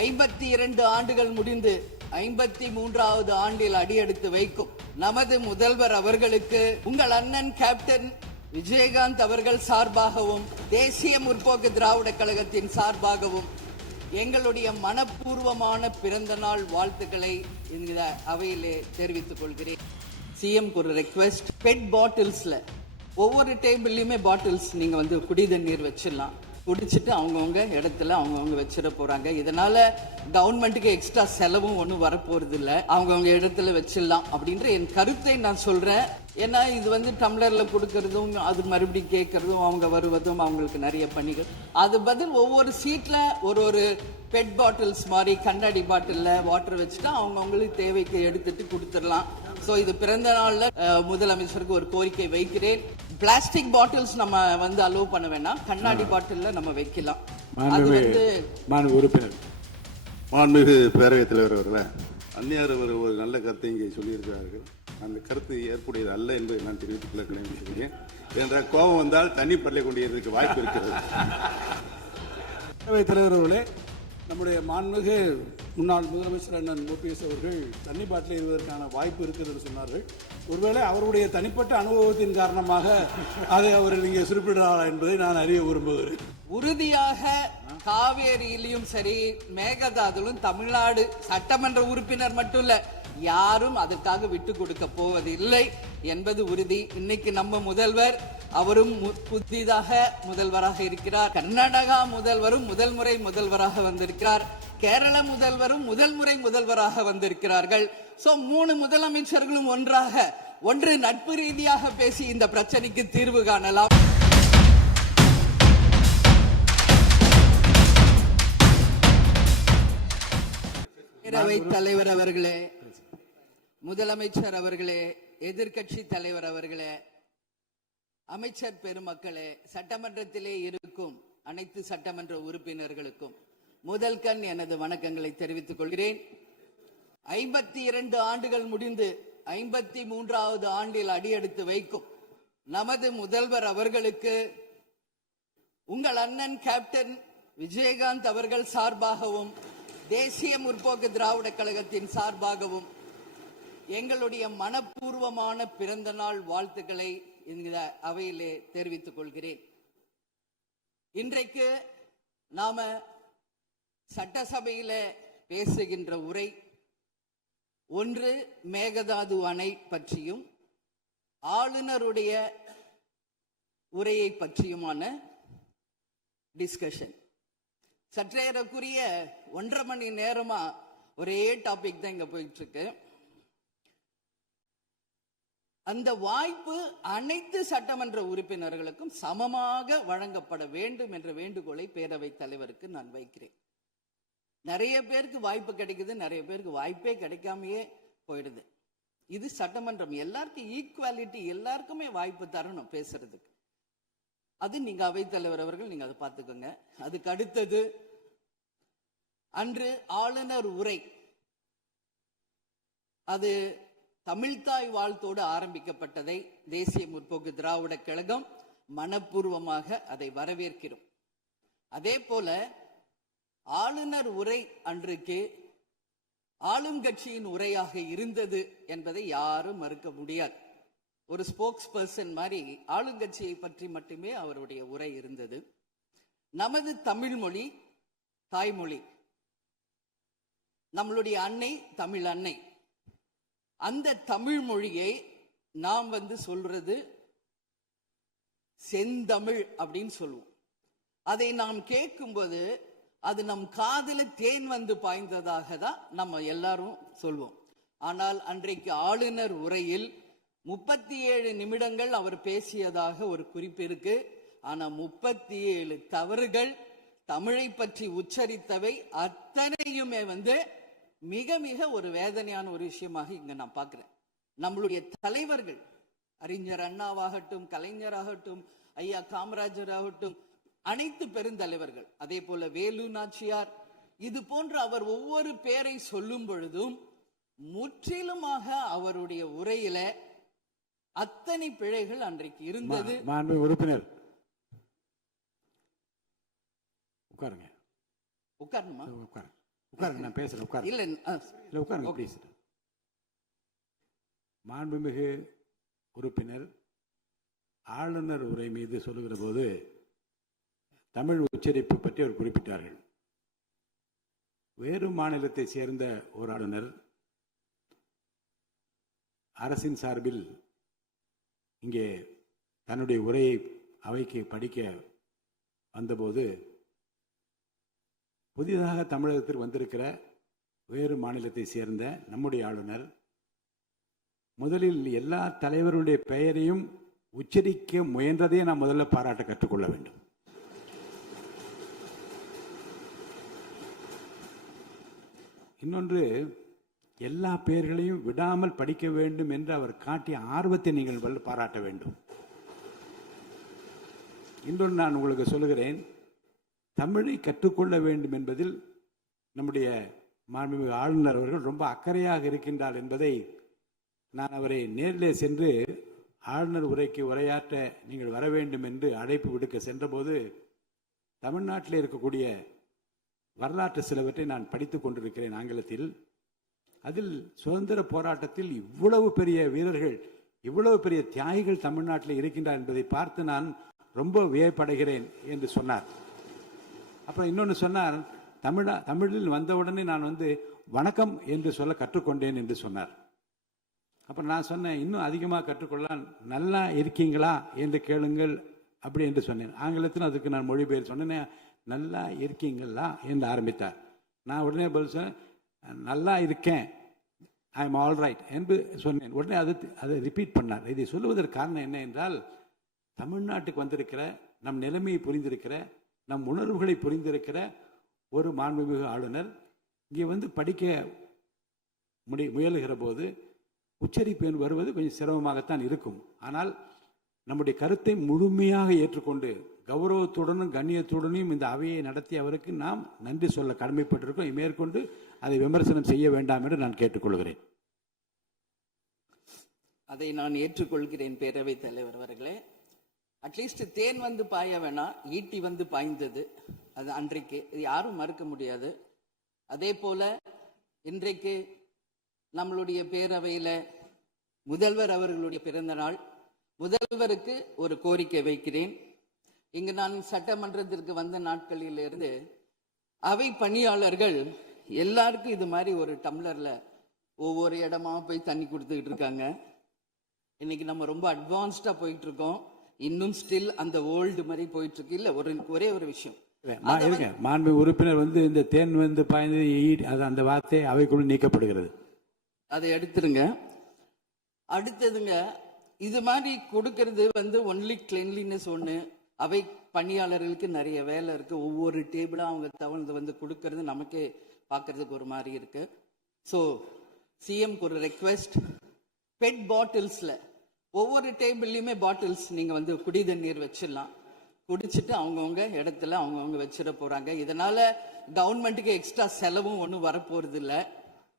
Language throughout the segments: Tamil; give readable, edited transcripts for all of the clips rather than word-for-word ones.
52 ஆண்டுகள் முடிந்து 53வது ஆண்டில் அடியெடுத்து வைக்கும் நமது முதல்வர் அவர்களுக்கு உங்கள் அண்ணன் கேப்டன் விஜயகாந்த் அவர்கள் சார்பாகவும் தேசிய முற்போக்கு திராவிட கழகத்தின் சார்பாகவும் எங்களுடைய மனப்பூர்வமான பிறந்த நாள் வாழ்த்துக்களை இந்த அவையிலே தெரிவித்துக் கொள்கிறேன். சிஎம் ஒரு ரெக்வெஸ்ட், பெட் பாட்டில்ஸ்ல ஒவ்வொரு டேபிள்லயுமே பாட்டில்ஸ் நீங்க குடி தண்ணீர் வச்சிடலாம். குடிச்சிட்டு அவங்கவுங்க இடத்துல அவங்கவுங்க வச்சிட போறாங்க. இதனால கவர்மெண்ட்டுக்கு எக்ஸ்ட்ரா செலவும் ஒன்றும் வரப்போறது இல்லை. அவங்கவுங்க இடத்துல வச்சிடலாம் அப்படின்ற என் கருத்தை நான் சொல்றேன். ஏன்னா இது டம்ளர்ல கொடுக்கறதும் அது மறுபடியும் கேட்கறதும் அவங்க வருவதும் அவங்களுக்கு நிறைய பணிகள். அது பதில் ஒவ்வொரு சீட்ல ஒரு பெட் பாட்டில்ஸ் மாதிரி கண்ணாடி பாட்டில்ல வாட்டர் வச்சுட்டா அவங்கவுங்களுக்கு தேவைக்கு எடுத்துட்டு கொடுத்துடலாம். ஸோ இது பிறந்த நாள்ல முதலமைச்சருக்கு ஒரு கோரிக்கை வைக்கிறேன். பிளாஸ்டிக் பாட்டில்ஸ் நம்ம அலோவ் பண்ண வேண்டாம், கண்ணாடி பாட்டில்ல நம்ம வைக்கலாம். மாண்புமிகு பேரவைத் தலைவர் அவர்களே, அந்நியார் அவர் ஒரு நல்ல கருத்தை இங்கே சொல்லியிருக்கிறார்கள். அந்த கருத்து ஏற்புடையது அல்ல என்பதை நான் தெரிவித்துக் கொள்ள கடமைப்பட்டிருக்கிறேன். என்ற கோபம் வந்தால் தண்ணி பள்ளி கொண்டிருக்க வாய்ப்பு இருக்கிறது. பேரவைத் தலைவர் அவர்களே, நம்முடைய மாண்புமிகு முன்னாள் முதலமைச்சர் அண்ணன் ஓபிஎஸ் அவர்கள் தண்ணி பாட்டில் இருவதற்கான வாய்ப்பு இருக்கிறது சொன்னார்கள். ஒருவேளை அவருடைய தனிப்பட்ட அனுபவத்தின் காரணமாக அதை அவர்கள் இங்கே குறிப்பிடுறாரா என்பதை நான் அறிய விரும்புகிறேன். உறுதியாக காவேரியிலும் சரி மேகதாதுலும் தமிழ்நாடு சட்டமன்ற உறுப்பினர் மட்டும் இல்ல, யாரும் அதற்காக விட்டு கொடுக்க போவதில்லை என்பது உறுதி. இன்னைக்கு நம்ம முதல்வர் அவரும் புதிதாக முதல்வராக இருக்கிறார். கர்நாடகா முதல்வரும் முதல் முறை முதல்வராக வந்திருக்கிறார். கேரள முதல்வரும் முதல் முறை முதல்வராக வந்திருக்கிறார்கள். சோ 3 முதலமைச்சர்களும் ஒன்று நட்பு ரீதியாக பேசி இந்த பிரச்சனைக்கு தீர்வு காணலாம். பேரவைத் தலைவர் அவர்களே, முதலமைச்சர் அவர்களே, எதிர்கட்சி தலைவர் அவர்களே, அமைச்சர் பெருமக்களே, சட்டமன்றத்திலே இருக்கும் அனைத்து சட்டமன்ற உறுப்பினர்களுக்கும் முதல் கண் எனது வணக்கங்களை தெரிவித்துக் கொள்கிறேன். 52 ஆண்டுகள் முடிந்து 53வது ஆண்டில் அடியெடுத்து வைக்கும் நமது முதல்வர் அவர்களுக்கு உங்கள் அண்ணன் கேப்டன் விஜயகாந்த் அவர்கள் சார்பாகவும் தேசிய முற்போக்கு திராவிட கழகத்தின் சார்பாகவும் எங்களுடைய மனப்பூர்வமான பிறந்த நாள் வாழ்த்துக்களை இந்த அவையிலே தெரிவித்துக் கொள்கிறேன். இன்றைக்கு நாம சட்டசபையில பேசுகின்ற உரை ஒன்று மேகதாது அணை பற்றியும் ஆளுநருடைய உரையை பற்றியுமான டிஸ்கஷன். சற்றேறக்குரிய 1.5 மணி நேரமா ஒரே டாபிக் தான் இங்க போயிட்டு இருக்கு. அந்த வாய்ப்பு அனைத்து சட்டமன்ற உறுப்பினர்களுக்கும் சமமாக வழங்கப்பட வேண்டும் என்ற வேண்டுகோளை பேரவைத் தலைவருக்கு நான் வைக்கிறேன். நிறைய பேருக்கு வாய்ப்பு கிடைக்குது, நிறைய பேருக்கு வாய்ப்பே கிடைக்காமையே போயிடுது. இது சட்டமன்றம், எல்லாருக்கும் ஈக்குவாலிட்டி, எல்லாருக்குமே வாய்ப்பு தரணும் பேசுறதுக்கு. அது நீங்க அவைத்தலைவர் அவர்கள் நீங்க அதை பார்த்துக்கோங்க. அதுக்கு அடுத்தது அன்று ஆளுநர் உரை, அது தமிழ்தாய் வாழ்த்தோடு ஆரம்பிக்கப்பட்டதை தேசிய முற்போக்கு திராவிட கழகம் மனப்பூர்வமாக அதை வரவேற்கிறோம். அதே போல ஆளுநர் உரை அன்றைக்கு ஆளும் கட்சியின் உரையாக இருந்தது என்பதை யாரும் மறுக்க முடியாது. ஒரு ஸ்போக்ஸ் பர்சன் மாதிரி ஆளுங்கட்சியை பற்றி மட்டுமே அவருடைய உரை இருந்தது. நமது தமிழ் மொழி தாய்மொழி, நம்மளுடைய அன்னை தமிழ் அன்னை. அந்த தமிழ் மொழியை நாம் சொல்றது செந்தமிழ் அப்படின்னு சொல்லுவோம். அதை நாம் கேட்கும்போது அது நம் காதல தேன் பாய்ந்ததாக தான் நம்ம எல்லாரும் சொல்வோம். ஆனால் அன்றைக்கு ஆளுநர் உரையில் 37 நிமிடங்கள் அவர் பேசியதாக ஒரு குறிப்பு இருக்கு. ஆனா 37 தவறுகள், தமிழை பற்றி உச்சரித்தவை அத்தனையுமே மிக மிக ஒரு வேதனையான ஒரு விஷயமாக இங்க நான் பார்க்கிறேன். நம்மளுடைய தலைவர்கள், அறிஞர் அண்ணாவாகட்டும், கலைஞராகட்டும், ஐயா காமராஜர் ஆகட்டும், அனைத்து பெருந்தலைவர்கள், அதே போல வேலு நாச்சியார், இது போன்ற அவர் ஒவ்வொரு பேரை சொல்லும் பொழுதும் முற்றிலுமாக அவருடைய உரையில அத்தனை பிழைகள் அன்றைக்கு இருந்தது. உறுப்பினர் உட்காருங்க. உட்காரணுமா? உட்காருங்க, நான் பேசுறேன். உட்காருங்க. இல்ல இல்லை, உட்காருங்க ப்ளீஸ். மாண்புமிகு உறுப்பினர் ஆளுநர் உரை மீது சொல்லுகிற போது தமிழ் உச்சரிப்பு பற்றி அவர் குறிப்பிட்டார்கள். வேறு மாநிலத்தை சேர்ந்த ஒரு ஆளுநர் அரசின் சார்பில் இங்கே தன்னுடைய உரையை அவைக்கு படிக்க வந்தபோது புதிதாக தமிழகத்தில் வந்திருக்கிற வேறு மாநிலத்தை சேர்ந்த நம்முடைய ஆளுநர் முதலில் எல்லா தலைவருடைய பெயரையும் உச்சரிக்க முயன்றதை நாம் முதல்ல பாராட்ட கற்றுக்கொள்ள வேண்டும். இன்னொன்று, எல்லா பெயர்களையும் விடாமல் படிக்க வேண்டும் என்று அவர் காட்டிய ஆர்வத்தை நீங்கள் பாராட்ட வேண்டும். இன்னொன்று நான் உங்களுக்கு சொல்லுகிறேன், தமிழை கற்றுக்கொள்ள வேண்டும் என்பதில் நம்முடைய மாண்புமிகு ஆளுநர் அவர்கள் ரொம்ப அக்கறையாக இருக்கின்றார் என்பதை நான் அவரை நேரிலே சென்று ஆளுநர் உரைக்கு உரையாற்ற நீங்கள் வர வேண்டும் என்று அழைப்பு விடுக்க சென்றபோது தமிழ்நாட்டில் இருக்கக்கூடிய வரலாற்று சிலவற்றை நான் படித்துக் கொண்டிருக்கிறேன் ஆங்கிலத்தில். அதில் சுதந்திர போராட்டத்தில் இவ்வளவு பெரிய வீரர்கள், இவ்வளவு பெரிய தியாகிகள் தமிழ்நாட்டில் இருக்கின்றார் என்பதை பார்த்து நான் ரொம்ப வியப்படைகிறேன் என்று சொன்னார். அப்புறம் இன்னொன்று சொன்னார், தமிழில் வந்தவுடனே நான் வணக்கம் என்று சொல்ல கற்றுக்கொண்டேன் என்று சொன்னார். அப்புறம் நான் சொன்னேன், இன்னும் அதிகமாக கற்றுக்கொள்ளலாம், நல்லா இருக்கீங்களா என்று கேளுங்கள் அப்படி என்று சொன்னேன். ஆங்கிலத்தில் அதுக்கு நான் மொழிபெயர் சொன்னேன், நல்லா இருக்கீங்களா என்று ஆரம்பித்தார். நான் உடனே பதில் சொன்னேன், நல்லா இருக்கேன், ஐ எம் ஆல் ரைட் என்று சொன்னேன். உடனே அதை ரிப்பீட் பண்ணார். இதை சொல்லுவதற்கு காரணம் என்ன என்றால், தமிழ்நாட்டுக்கு வந்திருக்கிற, நம் நிலைமையை புரிந்திருக்கிற, நம் உணர்வுகளை புரிந்திருக்கிற ஒரு மாண்புமிகு ஆளுநர் இங்கே படிக்க முயலுகிற போது உச்சரிப்பு வருவது கொஞ்சம் சிரமமாகத்தான் இருக்கும். ஆனால் நம்முடைய கருத்தை முழுமையாக ஏற்றுக்கொண்டு கௌரவத்துடனும் கண்ணியத்துடனும் இந்த அவையை நடத்தி அவருக்கு நாம் நன்றி சொல்ல கடமைப்பட்டிருக்கோம். மேற்கொண்டு அதை விமர்சனம் செய்ய வேண்டாம் என்று நான் கேட்டுக்கொள்கிறேன். அதை நான் ஏற்றுக்கொள்கிறேன் பேரவைத் தலைவர் அவர்களே. அட்லீஸ்ட் தேன் பாய வேணாம், ஈட்டி பாய்ந்தது அது அன்றைக்கு, இது யாரும் மறுக்க முடியாது. அதே போல இன்றைக்கு நம்மளுடைய பேரவையில முதல்வர் அவர்களுடைய பிறந்த நாள். முதல்வருக்கு ஒரு கோரிக்கை வைக்கிறேன். இங்கு நான் சட்டமன்றத்திற்கு வந்த நாட்களில் இருந்து அவை பணியாளர்கள் எல்லாருக்கும் இது மாதிரி ஒரு டம்ளர்ல ஒவ்வொரு இடமா போய் தண்ணி கொடுத்துக்கிட்டு இருக்காங்க. இன்னைக்கு நம்ம ரொம்ப அட்வான்ஸ்டா போயிட்டு இருக்கோம். இன்னும் ஸ்டில் அந்த ஓல்டு மாதிரி போயிட்டு இருக்கு. இல்ல ஒரே ஒரு விஷயம், மாண்பு உறுப்பினர் இந்த தேன் பாய்ந்து அந்த வார்த்தை அவைக்குள் நீக்கப்படுகிறது, அதை எடுத்துருங்க. அடுத்ததுங்க, இது மாதிரி கொடுக்கறது ஒன்லி கிளீன்லினஸ் ஒண்ணு. அவை பணியாளர்களுக்கு நிறைய வேலை இருக்கு. ஒவ்வொரு டேபிளும் அவங்க தவழ்ந்து கொடுக்கறது நமக்கே பார்க்கறதுக்கு ஒரு மாதிரி இருக்கு. ஸோ சிஎம்க்கு ஒரு ரெக்வெஸ்ட், பெட் பாட்டில்ஸ்ல ஒவ்வொரு டேபிள்லயுமே பாட்டில்ஸ் நீங்க குடி தண்ணீர் வச்சிடலாம். குடிச்சிட்டு அவங்கவுங்க இடத்துல அவங்கவுங்க வச்சிட போறாங்க. இதனால கவர்மெண்ட்டுக்கு எக்ஸ்ட்ரா செலவும் ஒன்றும் வரப்போறது இல்லை.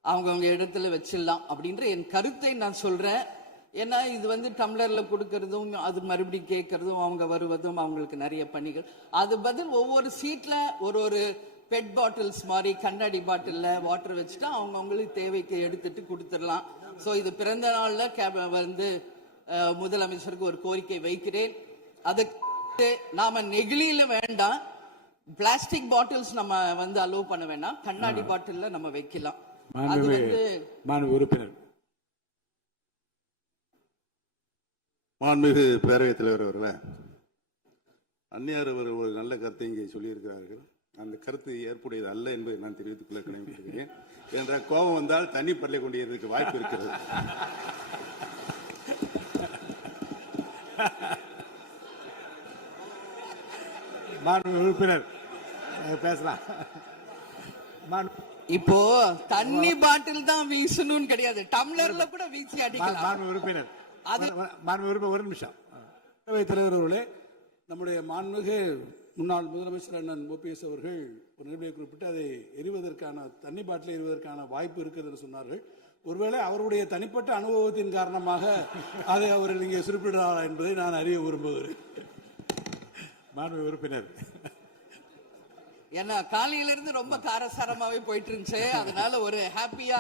அவங்கவுங்க இடத்துல வச்சிடலாம் அப்படின்ற என் கருத்தை நான் சொல்றேன். ஏன்னா இது டம்ளர்ல கொடுக்கறதும் அது மறுபடியும் கேட்கறதும் அவங்க வருவதும் அவங்களுக்கு நிறைய பணிகள். அது பதில் ஒவ்வொரு சீட்ல ஒரு பெட் பாட்டில்ஸ் மாதிரி கண்ணாடி பாட்டில்ல வாட்டர் வச்சுட்டா அவங்கவுங்களுக்கு தேவைக்கு எடுத்துட்டு கொடுத்துடலாம். ஸோ இது பிறந்த நாள்ல முதலமைச்சருக்கு ஒரு கோரிக்கை வைக்கிறேன். அதுக்கு நாம நெகிழியில வேண்டாம், பிளாஸ்டிக் பாட்டில்ஸ் நம்ம அலோவ் பண்ண வேண்டாம், கண்ணாடி பாட்டில்ல நம்ம வைக்கலாம். உறுப்பினர் மாண்புமிகு பேரவைத் தலைவர் அவர்களே, அந்நியார் அவர் ஒரு நல்ல கருத்தை இங்கே சொல்லியிருக்கிறார்கள். அந்த கருத்து ஏற்புடையது அல்ல என்பதை நான் தெரிவித்துக் கொள்ள கடமைப்பட்டிருக்கிறேன். என்ற கோபம் வந்தால் தண்ணி பள்ளி கொண்டிருக்க வாய்ப்பு இருக்கிறது. உறுப்பினர் பேசலாம். இப்போ தண்ணி பாட்டில் தான் வீசணும் கிடையாது, டம்ளர்ல கூட வீசி அடிக்கலாம். உறுப்பினர் ஒரு நிமிஷம். தலைவர் அவர்களே, நம்முடைய மாண்புமிகு முன்னாள் முதலமைச்சர் அண்ணன் ஓபிஎஸ் அவர்கள் ஒரு நிலையை குறிப்பிட்டு அதை எரிவதற்கான தண்ணி பாட்டில் எரிவதற்கான வாய்ப்பு இருக்குதுன்னு சொன்னார்கள். ஒருவேளை அவருடைய தனிப்பட்ட அனுபவத்தின் காரணமாக அதை அவர் இங்கே குறிப்பிடுறாரா என்பதை நான் அறிய விரும்புகிறேன். மாண்புமிகு உறுப்பினர் ஏன்னா காலையில இருந்து ரொம்ப காரசாரமாவே போயிட்டு இருந்துச்சு. அதனால ஒரு ஹாப்பியா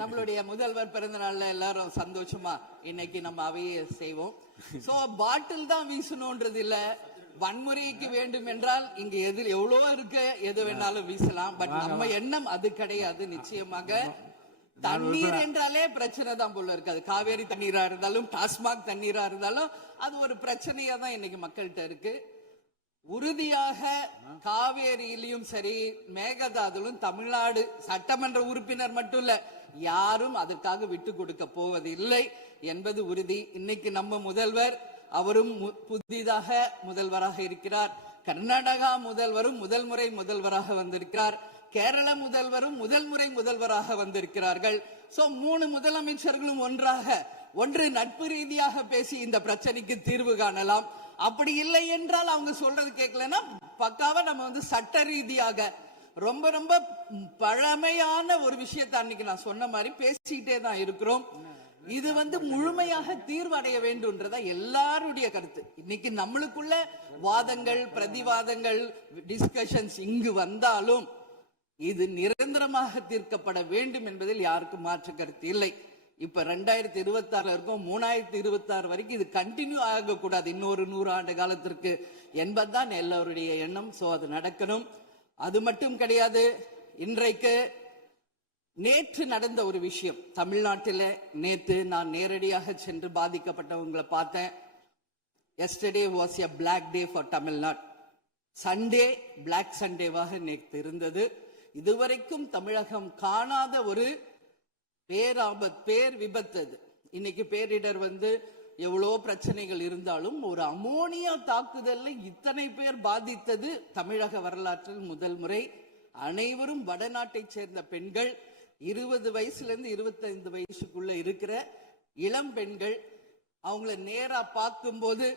நம்மளுடைய முதல்வர் பிறந்த நாள்ல எல்லாரும் சந்தோஷமா இன்னைக்கு நம்ம அவையை செய்வோம். சோ பாட்டில் தான் வீசணும்ன்றது இல்ல, வன்முறைக்கு வேண்டும் என்றால் இங்க எதில் எவ்வளவோ இருக்கு, எது வேணாலும் வீசலாம். பட் நம்ம எண்ணம் அது கிடையாது. நிச்சயமாக தண்ணீர் என்றாலே பிரச்சனை தான் போல இருக்கு. அது காவேரி தண்ணீரா இருந்தாலும் டாஸ்மாக் தண்ணீரா இருந்தாலும் அது ஒரு பிரச்சனையா தான் இன்னைக்கு மக்கள்கிட்ட இருக்கு. உறுதியாக காவேரியிலும் சரி மேகதாதுலும் தமிழ்நாடு சட்டமன்ற உறுப்பினர் மட்டும் இல்ல, யாரும் அதற்காக விட்டு கொடுக்க போவதில்லை என்பது உறுதி. இன்னைக்கு நம்ம முதல்வர் அவரும் புதிதாக முதல்வராக இருக்கிறார். கர்நாடகா முதல்வரும் முதல் முறை முதல்வராக வந்திருக்கிறார். கேரள முதல்வரும் முதல் முறை முதல்வராக வந்திருக்கிறார்கள். சோ 3 முதலமைச்சர்களும் ஒன்று நட்பு ரீதியாக பேசி இந்த பிரச்சனைக்கு தீர்வு காணலாம். அப்படி இல்லை என்றால் அவங்க சொல்றது கேட்கலன்னா பக்காவா நம்ம சட்ட ரீதியாக ரொம்ப ரொம்ப பழமையான ஒரு விஷயத்தை அன்னைக்கு நான் சொன்ன மாதிரி பேசிக்கிட்டே தான் இருக்கிறோம். இது முழுமையாக தீர்வடைய வேண்டும்ன்றதா எல்லாருடைய கருத்து. இன்னைக்கு நம்மளுக்குள்ள வாதங்கள் பிரதிவாதங்கள் டிஸ்கஷன்ஸ் இங்கு வந்தாலும் இது நிரந்தரமாக தீர்க்கப்பட வேண்டும் என்பதில் யாருக்கும் மாற்று கருத்து இல்லை. இப்ப 2026 இருக்கும், 2026 வரைக்கும் இது கண்டினியூ ஆகக்கூடாது, இன்னொரு 100 ஆண்டு காலத்திற்கு என்பதுதான் எல்லோருடைய எண்ணம். சோ அது நடக்கணும். அது மட்டும் கிடையாது, இன்றைக்கு நேற்று நடந்த ஒரு விஷயம் தமிழ்நாட்டில். நேற்று நான் நேரடியாக சென்று பாதிக்கப்பட்டவங்களை பார்த்தேன். yesterday was a black day for Tamil Nadu. Sunday black சண்டேவாக நேற்று இருந்தது. இதுவரைக்கும் தமிழகம் காணாத ஒரு பேர் விபத்து அது. இன்னைக்கு பேரிடர் எவ்வளோ பிரச்சனைகள் இருந்தாலும் ஒரு அமோனியா தாக்குதல்ல இத்தனை பேர் பாதித்தது தமிழக வரலாற்றில் முதல் முறை. அனைவரும் வடநாட்டை சேர்ந்த பெண்கள், 20 வயசுல இருந்து 25 வயசுக்குள்ள இருக்கிற இளம் பெண்கள். அவங்கள நேரா பார்க்கும்போது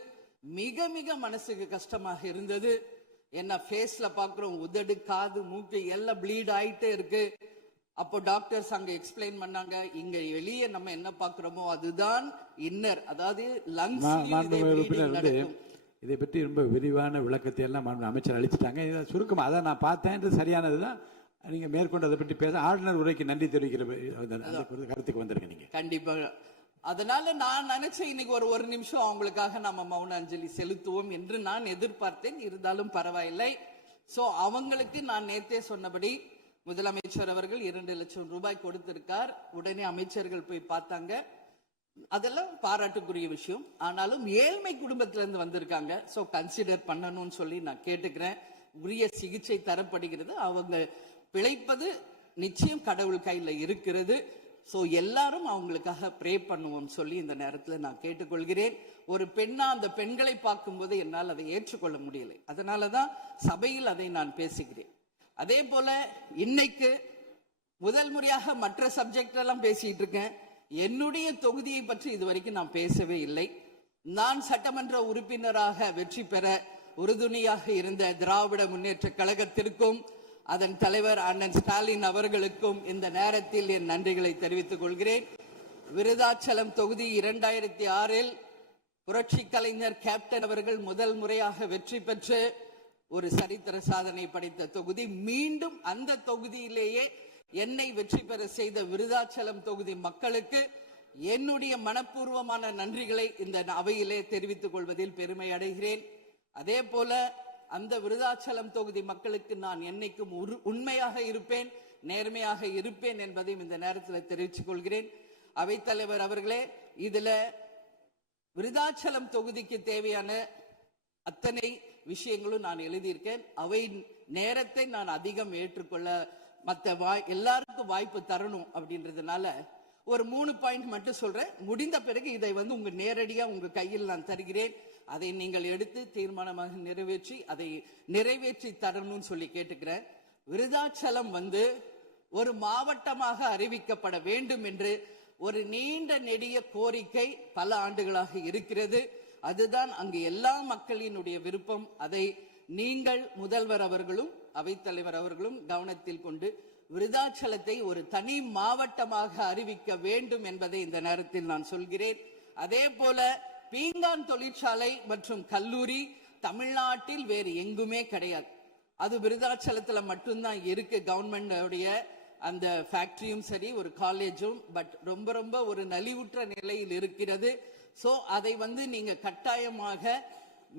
மிக மிக மனசுக்கு கஷ்டமாக இருந்தது. என்ன ஃபேஸ்ல பாக்குறோம், உதடு காது மூக்கு எல்லாம் ப்ளீட் ஆயிட்டே இருக்கு. அப்போ டாக்டர்ஸ் அங்க எக்ஸ்பிளைன் பண்ணாங்க, இங்க வெளியே நம்ம என்ன பாக்குறோமோ அதுதான் இன்னர், அதாவது லங்ஸ். இதை பற்றி ரொம்ப விரிவான விளக்கத்தை எல்லாம் அமைச்சர் அளிச்சுட்டாங்க. இதை சுருக்கமா அதை நான் பார்த்தேன், சரியானதுதான். நீங்க மேற்கொண்டு அதை பற்றி பேச ஆளுநர் உரைக்கு நன்றி தெரிவிக்கிற கருத்துக்கு வந்திருக்க நீங்க. கண்டிப்பா. அதனால நான் நினைச்சேன் இன்னைக்கு ஒரு நிமிஷம் அவங்களுக்காக நம்ம மௌன அஞ்சலி செலுத்துவோம் என்று நான் எதிர்பார்த்தேன். இருந்தாலும் பரவாயில்லை. சோ அவங்களுக்கு நான் நேத்தே சொன்னபடி முதலமைச்சர் அவர்கள் 2 லட்சம் ரூபாய் கொடுத்திருக்கார். உடனே அமைச்சர்கள் போய் பார்த்தாங்க. அதெல்லாம் பாராட்டுக்குரிய விஷயம். ஆனாலும் ஏழ்மை குடும்பத்திலிருந்து வந்திருக்காங்க. சோ கன்சிடர் பண்ணணும்னு சொல்லி நான் கேட்டுக்கிறேன். உரிய சிகிச்சை தரப்படுகிறது. அவங்க பிழைப்பது நிச்சயம் கடவுள் கையில இருக்கிறது. சோ எல்லாரும் அவங்களுக்காக ப்ரே பண்ணுவோம் சொல்லி இந்த நேரத்தில் நான் கேட்டுக்கொள்கிறேன். ஒரு பெண்ணா அந்த பெண்களை பார்க்கும்போது என்னால் அதை ஏற்றுக்கொள்ள முடியலை. அதனாலதான் சபையில் அதை நான் பேசுகிறேன். அதே போல இன்னைக்கு முதல் முறையாக மற்ற சப்ஜெக்ட் எல்லாம் பேசிட்டு இருக்கேன். என்னுடைய தொகுதியை பற்றி இதுவரைக்கும் நான் பேசவே இல்லை. நான் சட்டமன்ற உறுப்பினராக வெற்றி பெற உறுதுணையாக இருந்த திராவிட முன்னேற்ற கழகத்திற்கும் அதன் தலைவர் அண்ணன் ஸ்டாலின் அவர்களுக்கும் இந்த நேரத்தில் என் நன்றிகளை தெரிவித்துக் கொள்கிறேன். விருதாச்சலம் தொகுதி 2006 புரட்சி கலைஞர் கேப்டன் அவர்கள் முதல் முறையாக வெற்றி பெற்று ஒரு சரித்திர சாதனை படைத்த தொகுதி. மீண்டும் அந்த தொகுதியிலேயே என்னை வெற்றி பெற செய்த விருதாச்சலம் தொகுதி மக்களுக்கு என்னுடைய மனப்பூர்வமான நன்றிகளை இந்த அவையிலே தெரிவித்துக் கொள்வதில் பெருமை அடைகிறேன். அதே போல அந்த விருதாச்சலம் தொகுதி மக்களுக்கு நான் என்னைக்கும் உண்மையாக இருப்பேன், நேர்மையாக இருப்பேன் என்பதையும் இந்த நேரத்தில் தெரிவித்துக் கொள்கிறேன். அவைத்தலைவர் அவர்களே, இதுல விருதாச்சலம் தொகுதிக்கு தேவையான அத்தனை விஷயங்களும் நான் எழுதியிருக்கேன். அவை நேரத்தை நான் அதிகம் ஏற்றுக்கொள்ள எல்லாருக்கும் வாய்ப்பு தரணும் அப்படின்றதுனால ஒரு 3 பாயிண்ட் மட்டும் சொல்றேன். முடிந்த பிறகு இதை உங்க நேரடியா உங்க கையில் நான் தருகிறேன். அதை நீங்கள் எடுத்து தீர்மானமாக நிறைவேற்றி தரணும்னு சொல்லி கேட்டுக்கிறேன். விருதாச்சலம் ஒரு மாவட்டமாக அறிவிக்கப்பட வேண்டும் என்று ஒரு நீண்ட நெடிய கோரிக்கை பல ஆண்டுகளாக இருக்கிறது. அதுதான் அங்கு எல்லா மக்களினுடைய விருப்பம். அதை நீங்கள் முதல்வர் அவர்களும் அவைத்தலைவர் அவர்களும் கவனத்தில் கொண்டு விருதாச்சலத்தை ஒரு தனி மாவட்டமாக அறிவிக்க வேண்டும் என்பதை இந்த நேரத்தில் நான் சொல்கிறேன். அதே போல பீங்கான் தொழிற்சாலை மற்றும் கல்லூரி தமிழ்நாட்டில் வேறு எங்குமே கிடையாது. அது விருதாச்சலத்துல மட்டும்தான் இருக்கு, கவர்மெண்டோடைய அந்த ஃபேக்டரியும் சரி ஒரு காலேஜும். பட் ரொம்ப ரொம்ப ஒரு நலிவுற்ற நிலையில் இருக்கிறது. சோ அதை நீங்க கட்டாயமாக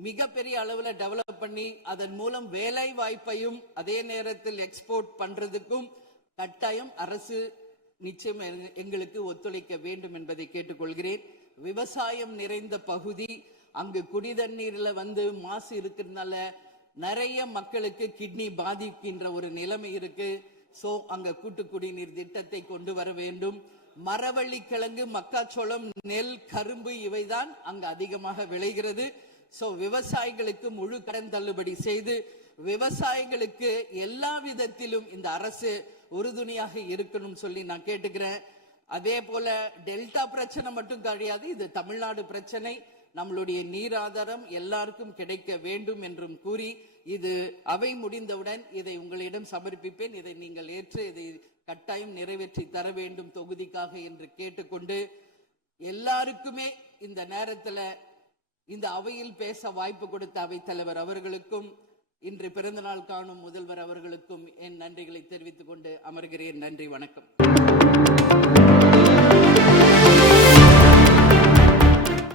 மிகப்பெரிய அளவுல டெவலப் பண்ணி அதன் மூலம் வேலை வாய்ப்பையும் அதே நேரத்தில் எக்ஸ்போர்ட் பண்றதுக்கும் கட்டாயம் அரசு நிச்சயம் எங்களுக்கு ஒத்துழைக்க வேண்டும் என்பதை கேட்டுக்கொள்கிறேன். விவசாயம் நிறைந்த பகுதி, அங்கு குடிதண்ணீர்ல மாசு இருக்கிறதுனால நிறைய மக்களுக்கு கிட்னி பாதிக்கின்ற ஒரு நிலைமை இருக்கு. சோ அங்க கூட்டு குடிநீர் திட்டத்தை கொண்டு வர வேண்டும். மரவள்ளி கிழங்கு, மக்காச்சோளம், நெல், கரும்பு இவைதான் அங்கு அதிகமாக விளைகிறது. சோ விவசாயிகளுக்கு முழு கடன் தள்ளுபடி செய்து விவசாயிகளுக்கு எல்லா விதத்திலும் இந்த அரசு உறுதுணையாக இருக்கணும் சொல்லி நான் கேட்டுக்கிறேன். அதே போல டெல்டா பிரச்சனை மட்டும் கிடையாது, இது தமிழ்நாடு பிரச்சனை. நம்மளுடைய நீர் ஆதாரம் எல்லாருக்கும் கிடைக்க வேண்டும் என்றும் கூறி, இது அவை முடிந்தவுடன் இதை உங்களிடம் சமர்ப்பிப்பேன். இதை நீங்கள் ஏற்று இதை கட்டாயம் நிறைவேற்றி தர வேண்டும் தொகுதிக்காக என்று கேட்டுக்கொண்டு, எல்லாருக்குமே இந்த நேரத்தில் இந்த அவையில் பேச வாய்ப்பு கொடுத்த அவைத்தலைவர் அவர்களுக்கும் இன்று பிறந்தநாள் காணும் முதல்வர் அவர்களுக்கும் என் நன்றிகளை தெரிவித்துக் கொண்டு அமர்கிறேன். நன்றி, வணக்கம்.